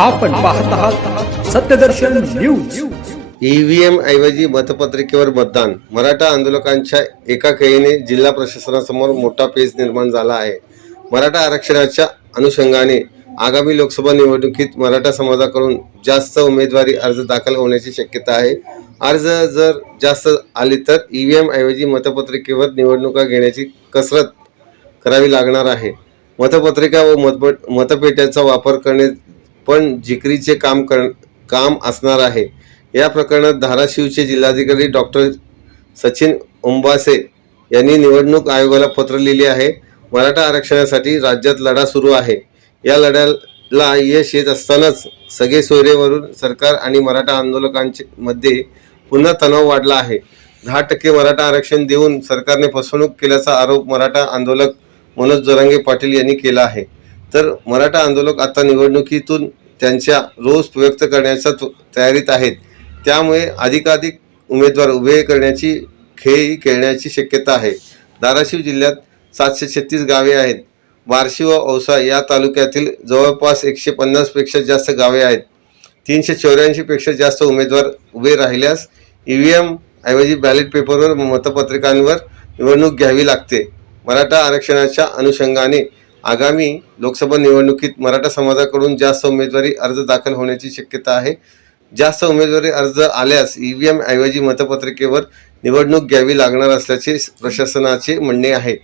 आपण पाहत आहात सत्यदर्शन न्यूज। ईव्हीएम ऐवजी मतपत्रिकेवर मतदान, मराठा आंदोलकांच्या एका खेळीने जिल्हा प्रशासनासमोर मोठा पेच निर्माण झाला आहे। मराठा आरक्षणाच्या अनुषंगाने आगामी लोकसभा निवडणुकीत मराठा समाजाकडून जास्त उमेदवारी अर्ज दाखल होण्याची शक्यता आहे। अर्ज जर जास्त आले तर ईव्हीएम ऐवजी मतपत्रिकेवर निवडणुका घेण्याची कसरत करावी लागणार आहे। मतपत्रिका व मतपेट्याचा वापर करणे पण जिकिरीचे काम असणार आहे। या प्रकरणात धाराशिवचे जिल्हाधिकारी डॉक्टर सचिन उंबासे यांनी निवडणूक आयोगाला पत्र लिहिले आहे। मराठा आरक्षणासाठी राज्यात लढा सुरू आहे। या लढ्याला यश येत असतानाच सगळे सोयरेवरून सरकार आणि मराठा आंदोलकांचे मध्ये पुन्हा तणाव वाढला आहे। 10% मराठा आरक्षण देऊन सरकारने फसवणूक केल्याचा आरोप मराठा आंदोलक मनोज जरांगे पाटील यांनी केला आहे। तर मराठा आंदोलक आता निवडणुकीतून त्यांच्या रोष व्यक्त करण्याच्या तयारीत आहेत। त्यामुळे अधिकाधिक उमेदवार उभे करण्याची खेळी खेळण्याची शक्यता आहे। धाराशिव जिल्ह्यात 736 गावे आहेत। बार्शी व औसा या तालुक्यातील जवळपास 150 पेक्षा जास्त गावे आहेत। 384 पेक्षा जास्त उमेदवार उभे राहिल्यास ईव्हीएम ऐवजी बॅलेट पेपरवर मतपत्रिकांवर निवडणूक घ्यावी लागते। मराठा आरक्षणाच्या अनुषंगाने आगामी लोकसभा निवडणुकीत मराठा समाजाकडून जास्त उमेदवारी अर्ज दाखल होण्याची शक्यता आहे। जास्त उमेदवारी अर्ज आल्यास ईव्हीएम ऐवजी मतपत्रिकेवर निवडणूक घ्यावी लागणार असल्याचे प्रशासनाचे म्हणणे आहे।